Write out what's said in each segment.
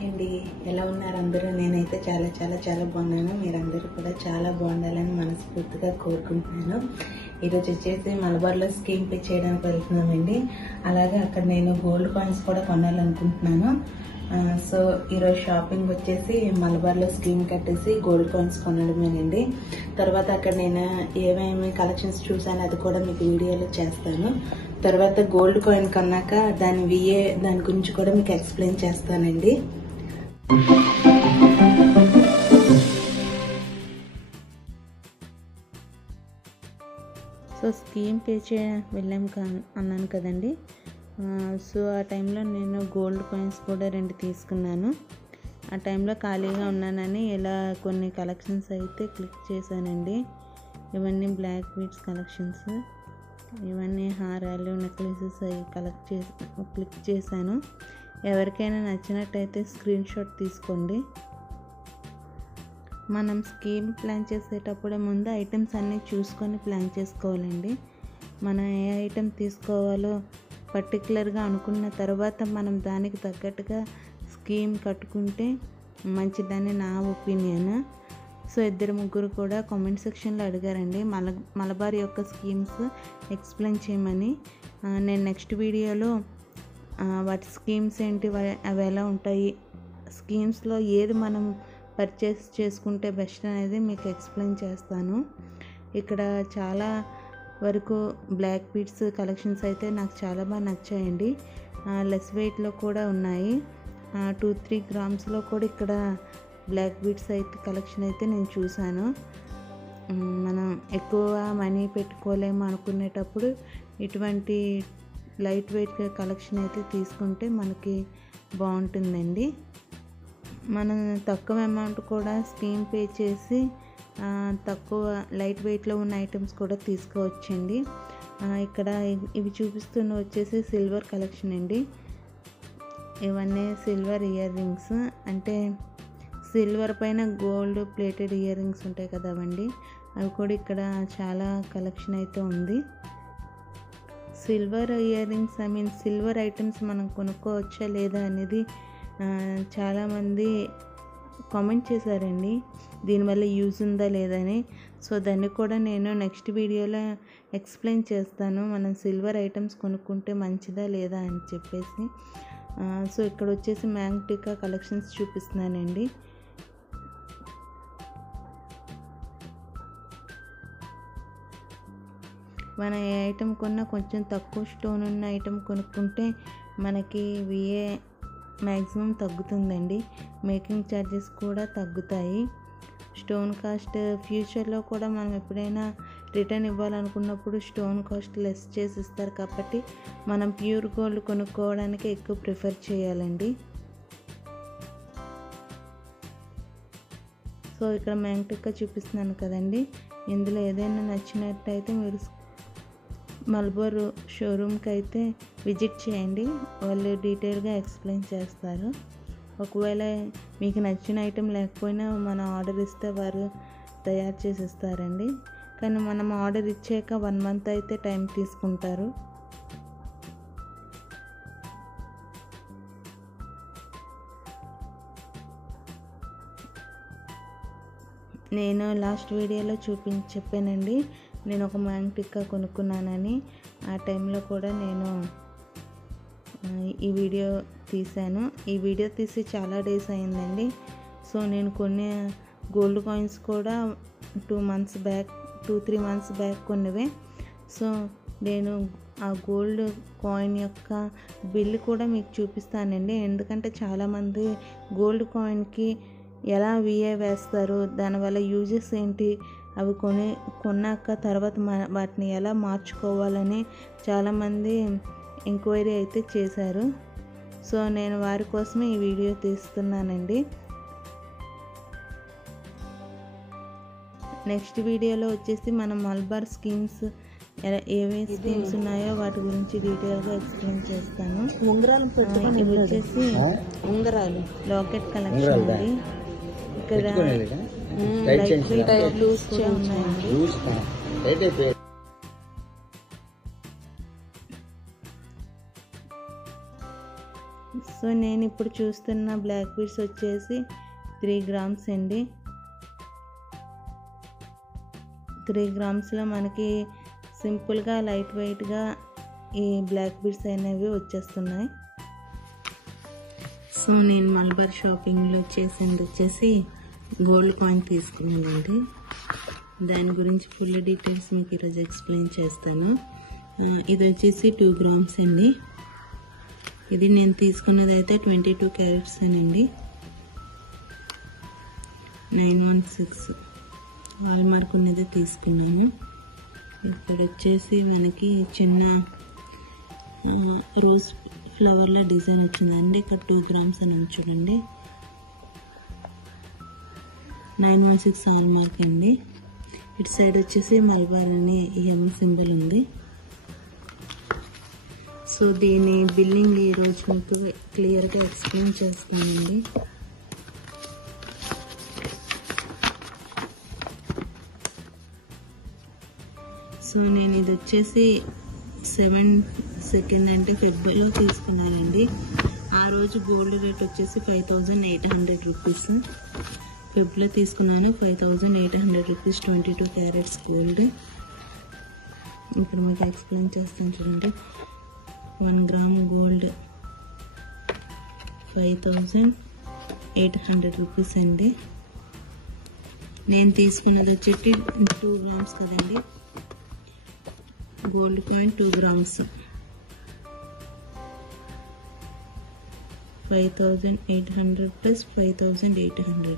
Hi అండి, ఎలా ఉన్నారు అందరూ? నేనైతే చాలా చాలా చాలా బాగున్నాను. మీరందరూ కూడా చాలా బాగుండాలని మనస్ఫూర్తిగా కోరుకుంటున్నాను. ఈరోజు వచ్చేసి మలబార్లో స్కీమ్ పే చేయడానికి వెళ్తున్నామండి. అలాగే అక్కడ నేను గోల్డ్ కాయిన్స్ కూడా కొనాలనుకుంటున్నాను. సో ఈరోజు షాపింగ్ వచ్చేసి మలబార్లో స్కీమ్ కట్టేసి గోల్డ్ కాయిన్స్ కొనడమేనండి. తర్వాత అక్కడ నేను ఏమేమి కలెక్షన్స్ చూసాను అది కూడా మీకు వీడియోలో చేస్తాను. తర్వాత గోల్డ్ కాయిన్ కొన్నాక దాని గురించి కూడా మీకు ఎక్స్ప్లెయిన్ చేస్తానండి. సో స్కీమ్ పే వెళ్ళాం అన్నాను కదండి. సో ఆ టైంలో నేను గోల్డ్ కాయిన్స్ కూడా 2 తీసుకున్నాను. ఆ టైంలో ఖాళీగా ఉన్నానని ఇలా కొన్ని కలెక్షన్స్ అయితే క్లిక్ చేశానండి. ఇవన్నీ బ్లాక్ బీడ్స్ కలెక్షన్స్, ఇవన్నీ హారాలు, నెక్లెసెస్ అవి క్లిక్ చేశాను. ఎవరికైనా నచ్చినట్టయితే స్క్రీన్ షాట్ తీసుకోండి. మనం స్కీమ్ ప్లాన్ చేసేటప్పుడే ముందు ఐటమ్స్ అన్నీ చూసుకొని ప్లాన్ చేసుకోవాలండి. మనం ఏ ఐటెం తీసుకోవాలో పర్టికులర్గా అనుకున్న తర్వాత మనం దానికి తగ్గట్టుగా స్కీమ్ కట్టుకుంటే మంచిదని నా ఒపీనియన్. సో 2-3 కూడా కామెంట్ సెక్షన్లో అడిగారండి మలబార్ యొక్క స్కీమ్స్ ఎక్స్ప్లెయిన్ చేయమని. నేను నెక్స్ట్ వీడియోలో వాటి స్కీమ్స్ ఏంటి, అవి ఎలా ఉంటాయి, స్కీమ్స్లో ఏది మనం పర్చేస్ చేసుకుంటే బెస్ట్ అనేది మీకు ఎక్స్ప్లెయిన్ చేస్తాను. ఇక్కడ చాలా వరకు బ్లాక్ బీడ్స్ కలెక్షన్స్ అయితే నాకు చాలా బాగా నచ్చాయండి. లెస్ వెయిట్లో కూడా ఉన్నాయి. 2-3 గ్రామ్స్లో కూడా ఇక్కడ బ్లాక్ బీడ్స్ అయితే కలెక్షన్ అయితే నేను చూశాను. మనం ఎక్కువ మనీ పెట్టుకోలేము అనుకునేటప్పుడు ఇటువంటి లైట్ వెయిట్ కలెక్షన్ అయితే తీసుకుంటే మనకి బాగుంటుందండి. మనం తక్కువ అమౌంట్ కూడా స్కీమ్ పే చేసి తక్కువ లైట్ వెయిట్లో ఉన్న ఐటమ్స్ కూడా తీసుకోవచ్చండి. ఇక్కడ ఇవి చూపిస్తున్న వచ్చేసి సిల్వర్ కలెక్షన్ అండి. ఇవన్నీ సిల్వర్ ఇయర్ రింగ్స్, అంటే సిల్వర్ పైన గోల్డ్ ప్లేటెడ్ ఇయర్ రింగ్స్ ఉంటాయి కదా అవండి. అవి కూడా ఇక్కడ చాలా కలెక్షన్ అయితే ఉంది. Silver ear rings silver items మనం కొనుక్కోవచ్చా లేదా అనేది చాలామంది కామెంట్ చేశారండి, దీనివల్ల యూజ్ ఉందా లేదని. సో దాన్ని కూడా నేను నెక్స్ట్ వీడియోలో ఎక్స్ప్లెయిన్ చేస్తాను, మనం సిల్వర్ ఐటమ్స్ కొనుక్కుంటే మంచిదా లేదా అని చెప్పేసి. సో ఇక్కడ వచ్చేసి మ్యాంగ్టికా కలెక్షన్స్ చూపిస్తున్నానండి. మన ఏ ఐటమ్ కొన్నా కొంచెం తక్కువ స్టోన్ ఉన్న ఐటమ్ కొనుక్కుంటే మనకి విఏ మ్యాక్సిమం తగ్గుతుందండి. మేకింగ్ ఛార్జెస్ కూడా తగ్గుతాయి. స్టోన్ కాస్ట్ ఫ్యూచర్లో కూడా మనం ఎప్పుడైనా రిటర్న్ ఇవ్వాలనుకున్నప్పుడు స్టోన్ కాస్ట్ లెస్ చేసి ఇస్తారు కాబట్టి మనం ప్యూర్ గోల్డ్ కొనుక్కోవడానికి ఎక్కువ ప్రిఫర్ చేయాలండి. సో ఇక్కడ మ్యాంగ్టికా చూపిస్తున్నాను కదండి, ఇందులో ఏదైనా నచ్చినట్టయితే మీరు మలబార్ షోరూమ్కి అయితే విజిట్ చేయండి, వాళ్ళు డీటెయిల్గా ఎక్స్ప్లెయిన్ చేస్తారు. ఒకవేళ మీకు నచ్చిన ఐటెం లేకపోయినా మనం ఆర్డర్ ఇస్తే వారు తయారు చేసి ఇస్తారండి. కానీ మనం ఆర్డర్ ఇచ్చాక 1 మంత్ అయితే టైం తీసుకుంటారు. నేను లాస్ట్ వీడియోలో చెప్పానండి, నేను ఒక మ్యాంగ్టికా కొనుక్కున్నానని. ఆ టైంలో కూడా నేను ఈ వీడియో తీశాను. ఈ వీడియో తీసి చాలా డేస్ అయిందండి. సో నేను కొన్ని గోల్డ్ కాయిన్స్ కూడా 2-3 మంత్స్ బ్యాక్ కొన్నవే. సో నేను ఆ గోల్డ్ కాయిన్ యొక్క బిల్ కూడా మీకు చూపిస్తానండి. ఎందుకంటే చాలామంది గోల్డ్ కాయిన్కి ఎలా విఏ వేస్తారు, దానివల్ల యూజెస్ ఏంటి, అవి కొన్నాక తర్వాత వాటిని ఎలా మార్చుకోవాలని చాలామంది ఎంక్వైరీ అయితే చేశారు. సో నేను వారి కోసమే ఈ వీడియో తీస్తున్నానండి. నెక్స్ట్ వీడియోలో వచ్చేసి మనం మలబార్ స్కీమ్స్ ఏవే స్కీమ్స్ ఉన్నాయో వాటి గురించి డీటెయిల్గా ఎక్స్ప్లెయిన్ చేస్తాను. ఇవి వచ్చేసి లాకెట్ కలెక్షన్ అండి. ఇక్కడ లైట్ వెయిట్ లూజ్ కూడా ఉన్నాయండి. సో నేను ఇప్పుడు చూస్తున్న బ్లాక్ బీడ్స్ వచ్చేసి 3 గ్రామ్స్ అండి. 3 గ్రామ్స్లో మనకి సింపుల్గా లైట్ వెయిట్గా ఈ బ్లాక్ బీడ్స్ అనేవి వచ్చేస్తున్నాయి. సో నేను మల్బార్ షాపింగ్లో చేసింది వచ్చేసి గోల్డ్ కాయిన్ తీసుకున్నానండి. దాని గురించి ఫుల్ డీటెయిల్స్ మీకు ఈరోజు ఎక్స్ప్లెయిన్ చేస్తాను. ఇది వచ్చేసి 2 గ్రామ్స్ అండి. ఇది నేను తీసుకున్నది అయితే 22 క్యారెట్స్ అండి. 916 హాల్ మార్క్ ఉన్నది తీసుకున్నాను. ఇక్కడ వచ్చేసి మనకి చిన్న రోజ్ ఫ్లవర్లో డిజైన్ వచ్చిందండి. ఇక్కడ 2 గ్రామ్స్ అని చూడండి. 916 హాల్ మార్క్ అండి. ఇటు సైడ్ వచ్చేసి మల్బార్ అని ఎం సింబల్ ఉంది. సో దీని బిల్లింగ్ ఈరోజు మీకు క్లియర్గా ఎక్స్ప్లెయిన్ చేస్తానండి. సో నేను ఇది వచ్చేసి 7 అంటే ఫిబ్రవరిలో తీసుకున్నానండి. ఆ రోజు గోల్డ్ రేట్ వచ్చేసి 5800 రూపీస్. ఫిబ్లో తీసుకున్నాను. 5800 రూపీస్ 22 క్యారెట్స్ గోల్డ్. ఇక్కడ మీకు ఎక్స్ప్లెయిన్ చేస్తాను చూడండి. 1 గ్రామ్ గోల్డ్ 5800 రూపీస్ అండి. నేను తీసుకున్నది వచ్చేసి 2 గ్రామ్స్ కదండి. Gold coin 2 grams 5800 plus 5800.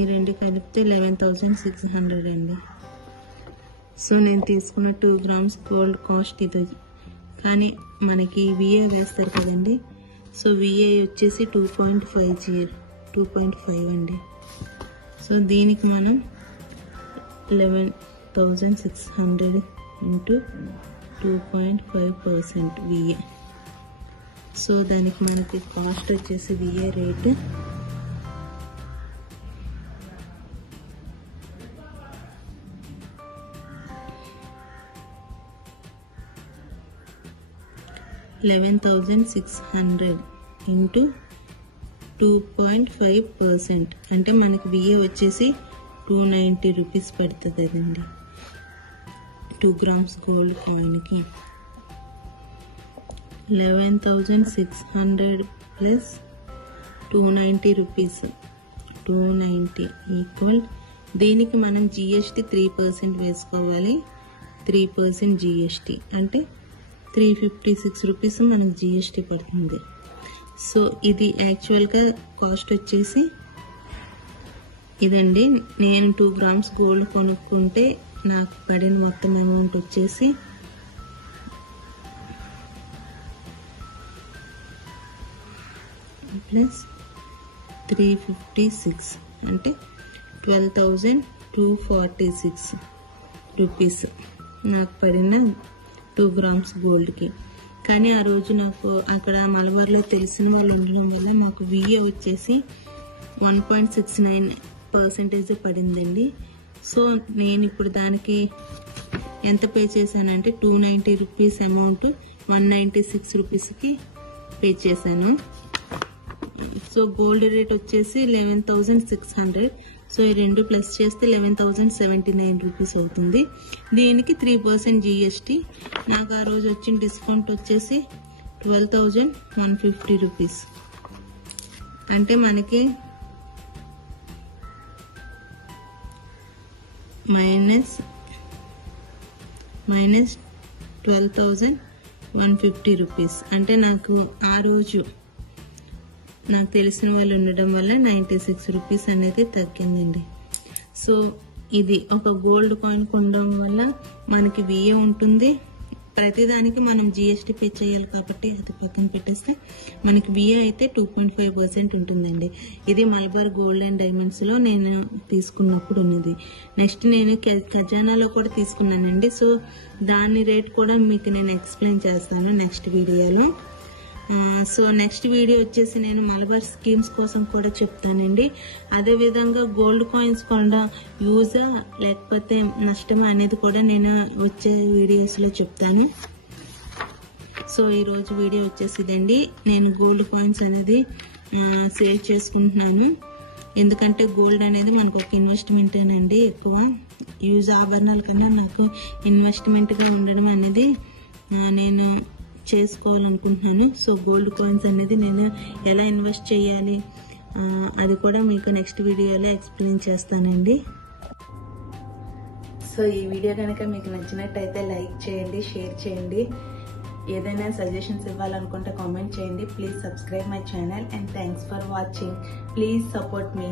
ఈ రెండు కలిపితే 11600 అండి. సో నేను తీసుకున్న 2 గ్రామ్స్ గోల్డ్ కాస్ట్ ఇది. కానీ మనకి విఏ వేస్తారు కదండి. సో విఏ వచ్చేసి 2.5 అండి. సో దీనికి మనం 11,600 ఇంటూ 2.5% విఏ. సో దానికి మనకి కాస్ట్ వచ్చేసి విఏ రేట్ $11,600 ఇంటూ 2.5%. అంటే మనకి విఏ వచ్చేసి 290 రూపీస్ పడుతుంది అదండి. 2 గ్రామ్స్ గోల్డ్ కాయిన్కి 11,600 ప్లస్ 290 రూపీస్ 290 ఈక్వల్. దీనికి మనం జిఎస్టీ 3% వేసుకోవాలి. 3% జిఎస్టీ అంటే 356 రూపీస్ మనకు జిఎస్టీ పడుతుంది. సో ఇది యాక్చువల్గా కాస్ట్ వచ్చేసి ఇదండి. నేను 2 గ్రామ్స్ గోల్డ్ కొనుక్కుంటే నాకు పడిన మొత్తం అమౌంట్ వచ్చేసి ప్లస్ 356 అంటే 12,246 రూపీస్ నాకు పడిన 2 గ్రామ్స్ గోల్డ్కి. కానీ ఆ రోజు నాకు అక్కడ మలబార్లో తెలిసిన వాళ్ళు ఉండడం వల్ల నాకు విఏ వచ్చేసి 1.69% పడిందండి. సో నేను ఇప్పుడు దానికి ఎంత పే చేశానంటే 290 రూపీస్ అమౌంట్ 196 రూపీస్కి పే చేశాను. సో గోల్డ్ రేట్ వచ్చేసి 11,600. సో ఈ రెండు ప్లస్ చేస్తే 11,079 రూపీస్ అవుతుంది. దీనికి 3% జిఎస్టీ. నాకు ఆ రోజు వచ్చిన డిస్కౌంట్ వచ్చేసి 12,150 రూపీస్. అంటే మనకి మైనస్ 12,150 రూపీస్. అంటే నాకు ఆ రోజు నాకు తెలిసిన వాళ్ళు ఉండడం వల్ల 96 రూపీస్ అనేది తగ్గిందండి. సో ఇది ఒక గోల్డ్ కాయిన్ కొనడం వల్ల మనకి విఏ ఉంటుంది. ప్రతిదానికి మనం జిఎస్టీ పే చేయాలి కాబట్టి అది పక్కన పెట్టేస్తే మనకి విఏ అయితే 2.5% ఉంటుందండి. ఇది మల్బార్ గోల్డ్ అండ్ డైమండ్స్లో నేను తీసుకున్నప్పుడు ఉన్నది. నెక్స్ట్ నేను ఖజానాలో కూడా తీసుకున్నానండి. సో దాని రేట్ కూడా మీకు నేను ఎక్స్ప్లెయిన్ చేస్తాను నెక్స్ట్ వీడియోలో. సో నెక్స్ట్ వీడియో వచ్చేసి నేను మలబార్ స్కీమ్స్ కోసం కూడా చెప్తానండి. అదేవిధంగా గోల్డ్ కాయిన్స్ కూడా యూజా లేకపోతే నష్టమా అనేది కూడా నేను వచ్చే వీడియోస్లో చెప్తాను. సో ఈరోజు వీడియో వచ్చేసి ఇదండి. నేను గోల్డ్ కాయిన్స్ అనేది సేవ్ చేసుకుంటున్నాను. ఎందుకంటే గోల్డ్ అనేది మనకు ఒక ఇన్వెస్ట్మెంటేనండి. ఎక్కువ యూజ్ ఆభరణాల కన్నా నాకు ఇన్వెస్ట్మెంట్గా ఉండడం అనేది నేను చేసుకోవాలనుకుంటున్నాను. సో గోల్డ్ కాయిన్స్ అనేది నేను ఎలా ఇన్వెస్ట్ చేయాలి అది కూడా మీకు నెక్స్ట్ వీడియోలో ఎక్స్ప్లెయిన్ చేస్తానండి. సో ఈ వీడియో కనుక మీకు నచ్చినట్టయితే లైక్ చేయండి, షేర్ చేయండి. ఏదైనా సజెషన్స్ ఇవ్వాలనుకుంటే కామెంట్ చేయండి. Please subscribe my channel and thanks for watching. Please support me.